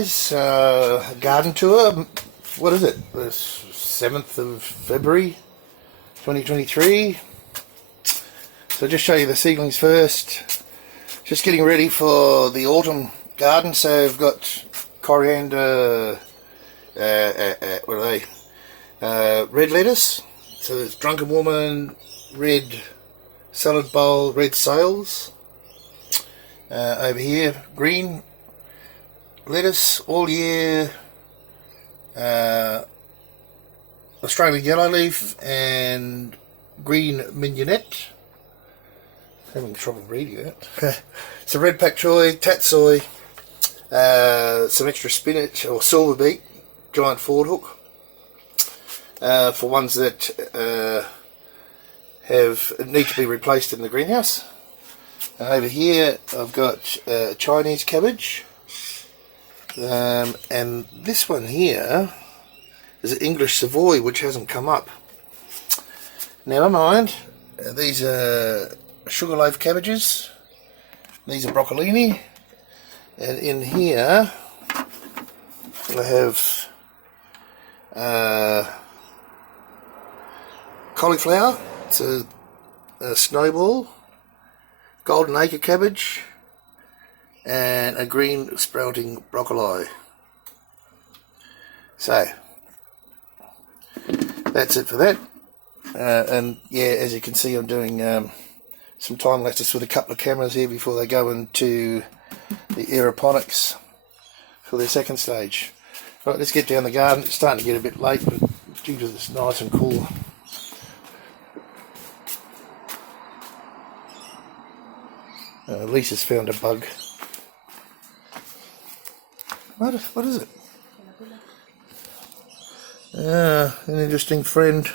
guys, garden tour. What is it? The 7th of February 2023. So just show you the seedlings first. Just getting ready for the autumn garden. So I've got coriander, what are they? Red lettuce. So there's Drunken Woman, red salad bowl, red sails. Over here, green lettuce all year, Australian yellowleaf and green mignonette. Having trouble reading it. So red pak choi, tatsoi, some extra spinach or silver beet, giant forward hook, for ones that need to be replaced in the greenhouse. Over here I've got Chinese cabbage, and this one here is an English Savoy, which hasn't come up. Never mind, these are sugar loaf cabbages, these are broccolini, and in here I have cauliflower, it's a snowball, golden acre cabbage, and a green sprouting broccoli. So that's it for that. And yeah, as you can see, I'm doing some time lapses with a couple of cameras here before they go into the Hydroponics for their second stage. Right, let's get down the garden. It's starting to get a bit late, but due to this nice and cool. Lisa's found a bug. What is it? An interesting friend.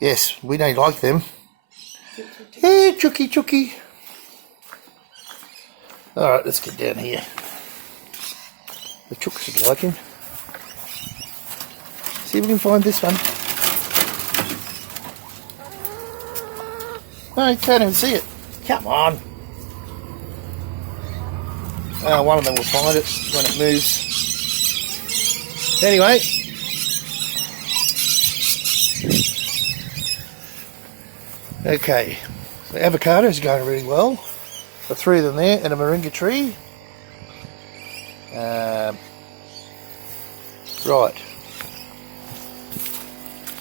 Yes, we don't like them. Hey, Chucky, Chucky. Alright, let's get down here. The chook should like him. See if we can find this one. No, you can't even see it. Come on. One of them will find it when it moves. Anyway. Okay. So avocado is going really well. Got 3 of them there and a moringa tree. Right.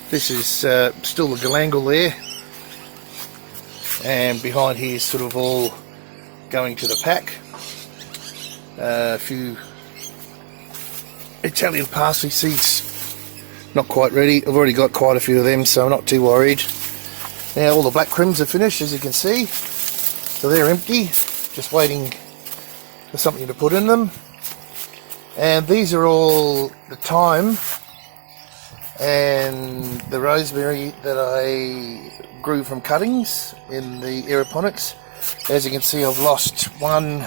This is still the galangal there. And behind here is sort of all going to the pack. A few Italian parsley seeds, not quite ready. I've already got quite a few of them, so I'm not too worried. Now all the black crims are finished, as you can see. So they're empty, just waiting for something to put in them. And these are all the thyme and the rosemary that I grew from cuttings in the Hydroponics. As you can see, I've lost 1,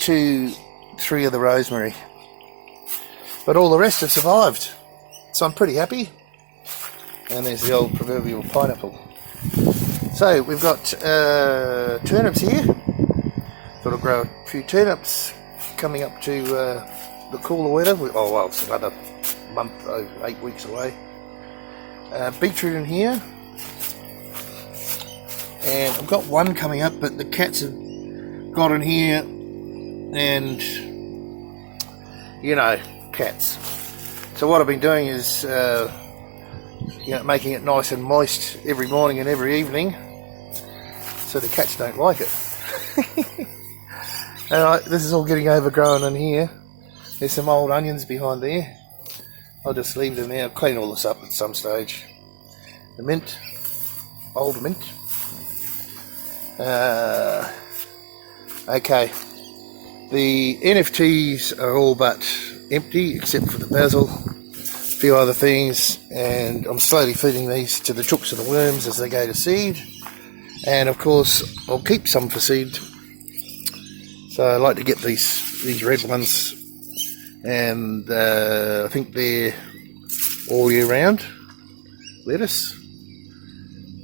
2, 3 of the rosemary, but all the rest have survived, so I'm pretty happy. And there's the old proverbial pineapple. So we've got turnips here. Thought I'd grow a few turnips coming up to the cooler weather. Oh well, it's another month, 8 weeks away. Beetroot in here. And I've got one coming up, but the cats have got in here, and you know, cats. So what I've been doing is making it nice and moist every morning and every evening, so the cats don't like it. Alright, this is all getting overgrown in here. There's some old onions behind there. I'll just leave them there. I'll clean all this up at some stage. The mint, old mint. Okay, the NFTs are all but empty except for the basil, a few other things, and I'm slowly feeding these to the chooks and the worms as they go to seed. And of course I'll keep some for seed, so I like to get these red ones, and I think they're all year round lettuce.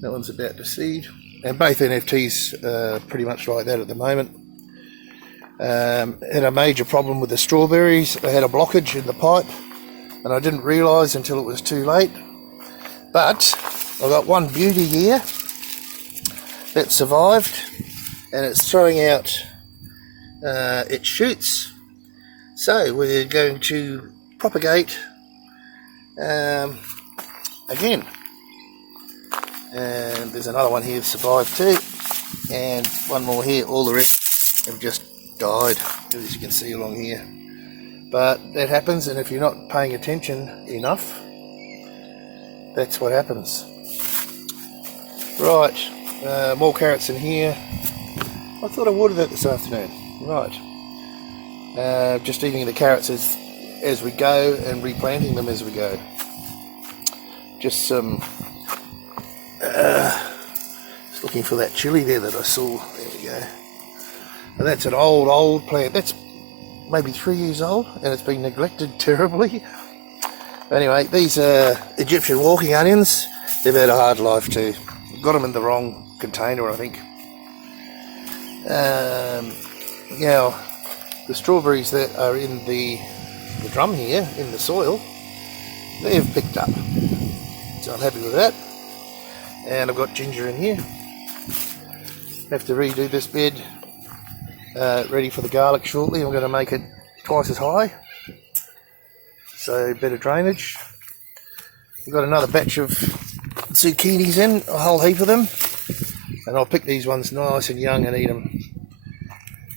That one's about to seed. And both NFTs are pretty much like that at the moment. Had a major problem with the strawberries. I had a blockage in the pipe, and I didn't realise until it was too late. But I've got one beauty here that survived, and it's throwing out its shoots. So we're going to propagate again. And there's another one here that survived too, and one more here. All the rest have just died, as you can see along here. But that happens, and if you're not paying attention enough, that's what happens. Right, more carrots in here. I thought I watered that this afternoon. Right, just eating the carrots as we go and replanting them as we go. Just some just looking for that chilli there that I saw. There we go. And that's an old plant. That's maybe 3 years old, and it's been neglected terribly. Anyway, these are Egyptian walking onions. They've had a hard life too. Got them in the wrong container, I think. Now, the strawberries that are in the drum here, in the soil, they have picked up. So I'm happy with that. And I've got ginger in here. Have to redo this bed, ready for the garlic shortly. I'm going to make it twice as high, so better drainage. We've got another batch of zucchinis in, a whole heap of them, and I'll pick these ones nice and young and eat them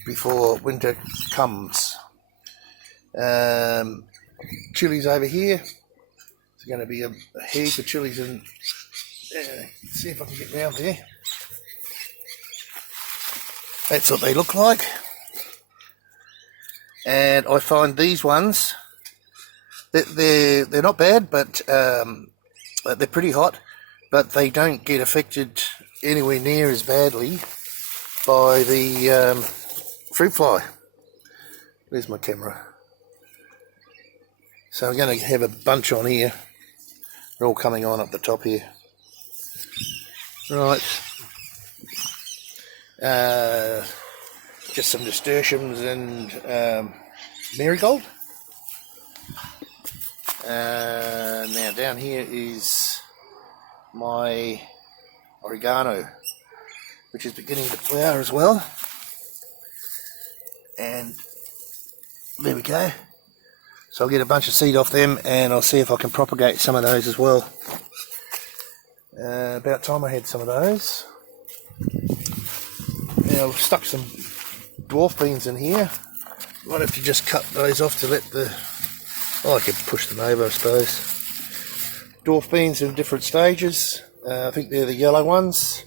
before winter comes. Chilies over here. There's going to be a heap of chilies in. Let's see if I can get round there. That's what they look like. And I find these ones, they're not bad, but they're pretty hot, but they don't get affected anywhere near as badly by the fruit fly. There's my camera. So I'm going to have a bunch on here. They're all coming on up the top here. Right. Just some nasturtiums and marigold. Now down here is my oregano, which is beginning to flower as well. And there we go. So I'll get a bunch of seed off them, and I'll see if I can propagate some of those as well. About time I had some of those. Now I've stuck some dwarf beans in here. Might have to just cut those off to let the... Oh, I could push them over, I suppose. Dwarf beans in different stages. I think they're the yellow ones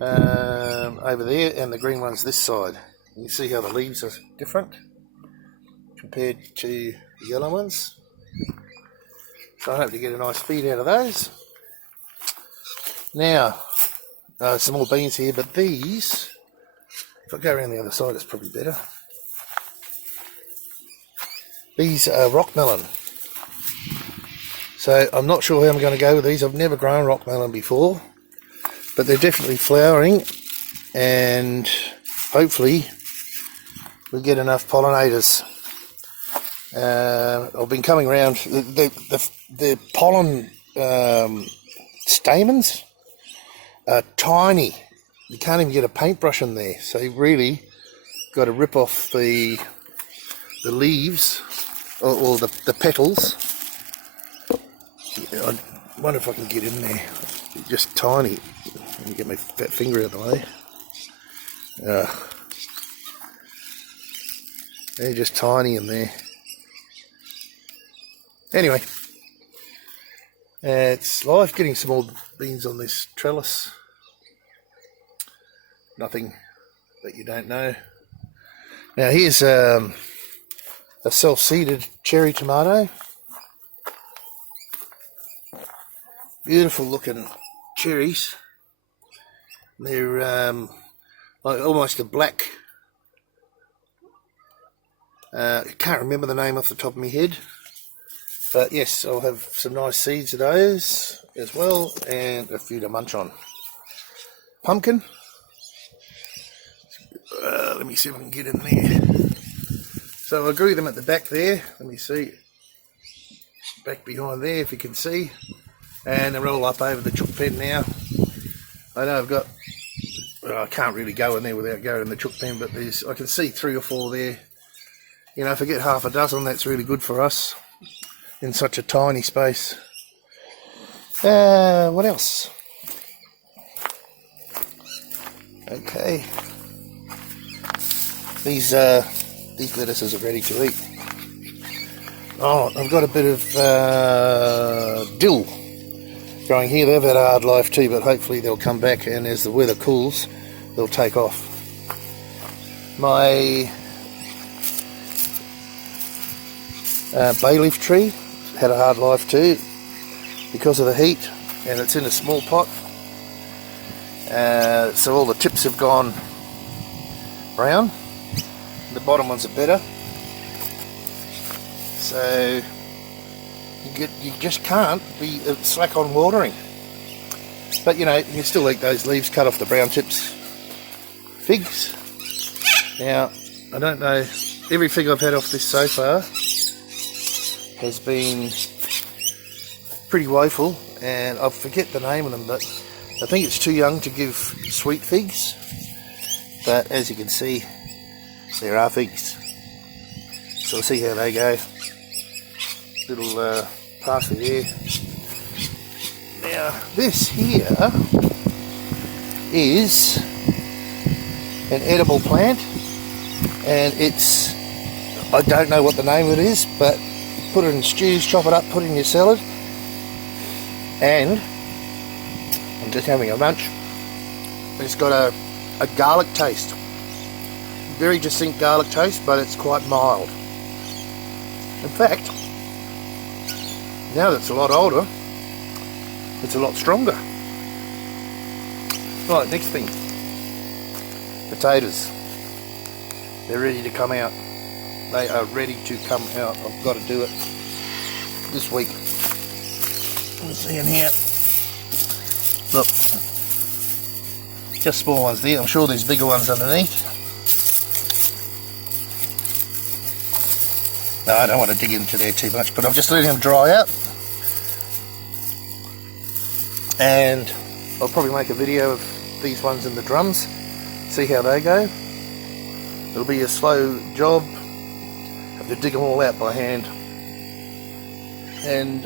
over there, and the green ones this side. You can see how the leaves are different compared to the yellow ones. So I hope to get a nice feed out of those. Now, some more beans here, but these, if I go around the other side, it's probably better. These are rock melon. So I'm not sure how I'm going to go with these. I've never grown rock melon before, but they're definitely flowering, and hopefully we get enough pollinators. I've been coming around. The pollen stamens are tiny. You can't even get a paintbrush in there. So you really got to rip off the leaves or the petals. I wonder if I can get in there. It's just tiny. Let me get my fat finger out of the way. They're just tiny in there. Anyway, it's life. Getting some more beans on this trellis. Nothing that you don't know. Now here's a self-seeded cherry tomato. Beautiful looking cherries. They're like almost a black. I can't remember the name off the top of my head. But yes, I'll have some nice seeds of those as well, and a few to munch on. Pumpkin. Let me see if I can get in there. So I grew them at the back there. Let me see. Back behind there, if you can see. And they're all up over the chook pen now. I know I've got... Well, I can't really go in there without going in the chook pen, but I can see 3 or 4 there. You know, if I get half a dozen, that's really good for us in such a tiny space. What else? Okay. These lettuces are ready to eat. Oh, I've got a bit of dill growing here. They've had a hard life too, but hopefully they'll come back, and as the weather cools, they'll take off. My bay leaf tree had a hard life too because of the heat, and it's in a small pot. So all the tips have gone brown. The bottom ones are better. So you just can't be slack on watering. But you know, you can still eat those leaves, cut off the brown tips. Figs. Now, I don't know, every fig I've had off this so far has been pretty woeful, and I forget the name of them, but I think it's too young to give sweet figs. But as you can see, there are figs. So we'll see how they go. Little parsley there. Now this here is an edible plant, and it's, I don't know what the name of it is, but put it in stews, chop it up, put it in your salad, and I'm just having a munch. It's got a garlic taste, very distinct garlic taste, but it's quite mild. In fact, now that it's a lot older, it's a lot stronger. Right, next thing. Potatoes. They're ready to come out. They are ready to come out. I've got to do it this week. Let's see in here. Look. Just small ones there. I'm sure there's bigger ones underneath. No, I don't want to dig into there too much, but I'm just letting them dry out. And I'll probably make a video of these ones in the drums, see how they go. It'll be a slow job. Have to dig them all out by hand. And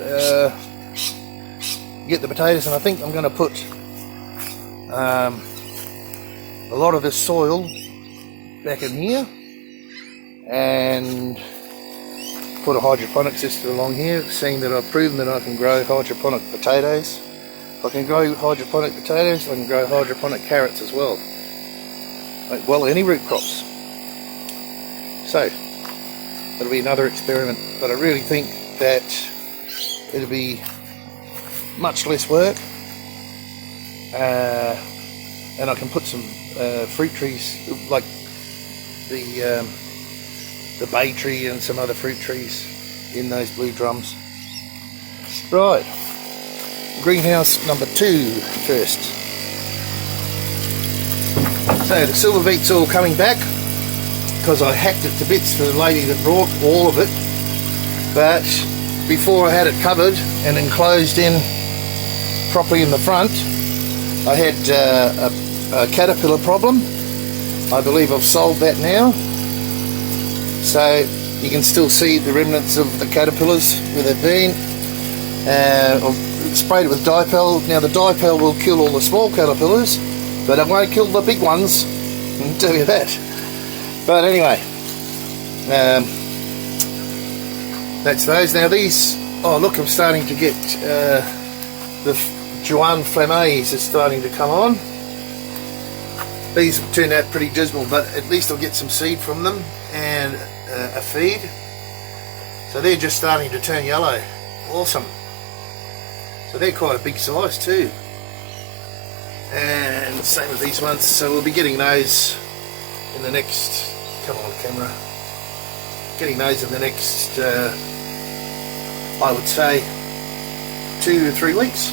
get the potatoes, and I think I'm going to put a lot of this soil back in here and put a hydroponic system along here, seeing that I've proven that I can grow hydroponic potatoes. If I can grow hydroponic potatoes, I can grow hydroponic carrots as well. Well, any root crops. So, it'll be another experiment, but I really think that it'll be much less work, and I can put some fruit trees, like the bay tree and some other fruit trees in those blue drums. Right, greenhouse number 2 first. So the silver beet's all coming back because I hacked it to bits for the lady that brought all of it, but before I had it covered and enclosed in properly in the front, I had a caterpillar problem. I believe I've solved that now. So you can still see the remnants of the caterpillars where they've been. I've sprayed it with dipel. Now the dipel will kill all the small caterpillars, but it won't kill the big ones, I can tell you that. But anyway, that's those. Now these, oh look, I'm starting to get the Juan Flammes is starting to come on. These turned out pretty dismal, but at least I'll get some seed from them and a feed. So they're just starting to turn yellow. Awesome. So they're quite a big size too. And same with these ones. So we'll be getting those in the next, come on camera, getting those in the next, I would say 2 to 3 weeks.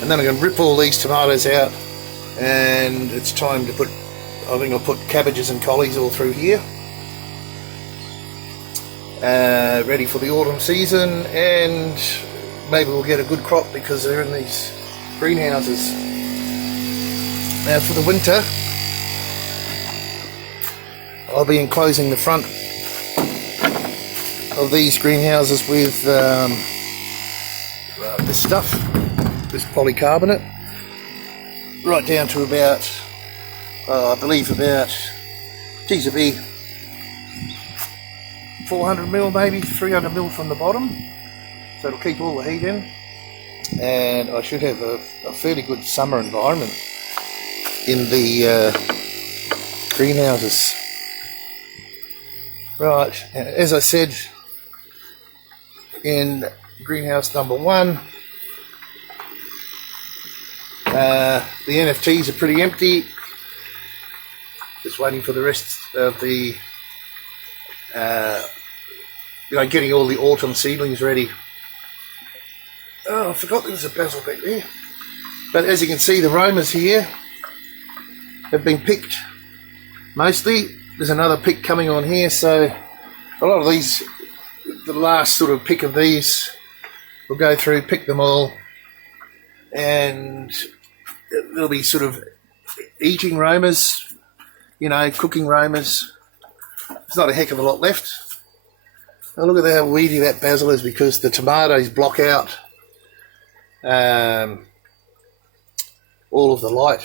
And then I'm going to rip all these tomatoes out, and it's time to put I think I'll put cabbages and collies all through here. Ready for the autumn season, and maybe we'll get a good crop because they're in these greenhouses. Now for the winter, I'll be enclosing the front of these greenhouses with this stuff, this polycarbonate, right down to about, I believe about, geez, it'll be 400 mil, maybe 300 mil from the bottom, so it'll keep all the heat in, and I should have a fairly good summer environment in the greenhouses. Right, as I said, in greenhouse number 1, the NFTs are pretty empty, just waiting for the rest of the getting all the autumn seedlings ready. Oh, I forgot there was a basil back there. But as you can see, the romas here have been picked mostly. There's another pick coming on here, so a lot of these, the last sort of pick of these, we'll go through, pick them all, and there'll be sort of eating romas, cooking romas. There's not a heck of a lot left. Now look at how weedy that basil is, because the tomatoes block out all of the light.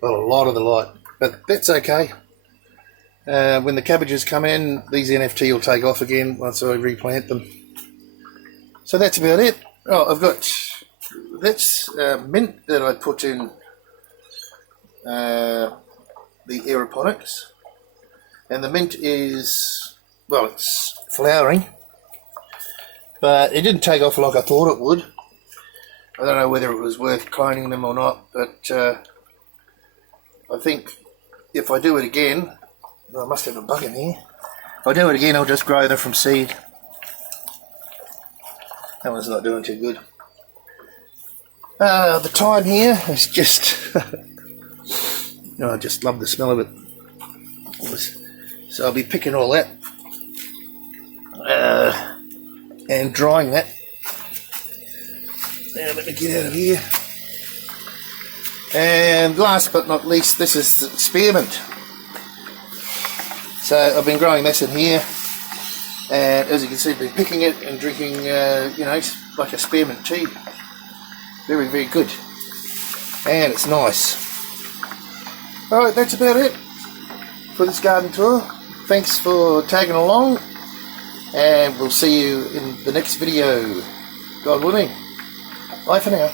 Well, a lot of the light, but that's okay. When the cabbages come in, these NFT will take off again once I replant them. So that's about it. Oh, I've got, that's mint that I put in the Hydroponics. And the mint is, well, it's flowering, but it didn't take off like I thought it would. I don't know whether it was worth cloning them or not, but I think if I do it again, well, I must have a bug in here. If I do it again, I'll just grow them from seed. That one's not doing too good. The thyme here is just, I just love the smell of it. So I'll be picking all that and drying that. Now let me get out of here. And last but not least, this is the spearmint. So I've been growing this in here, and as you can see, I've been picking it and drinking, like a spearmint tea. Very, very good, and it's nice. All right, that's about it for this garden tour. Thanks for tagging along, and we'll see you in the next video, God willing. Bye for now.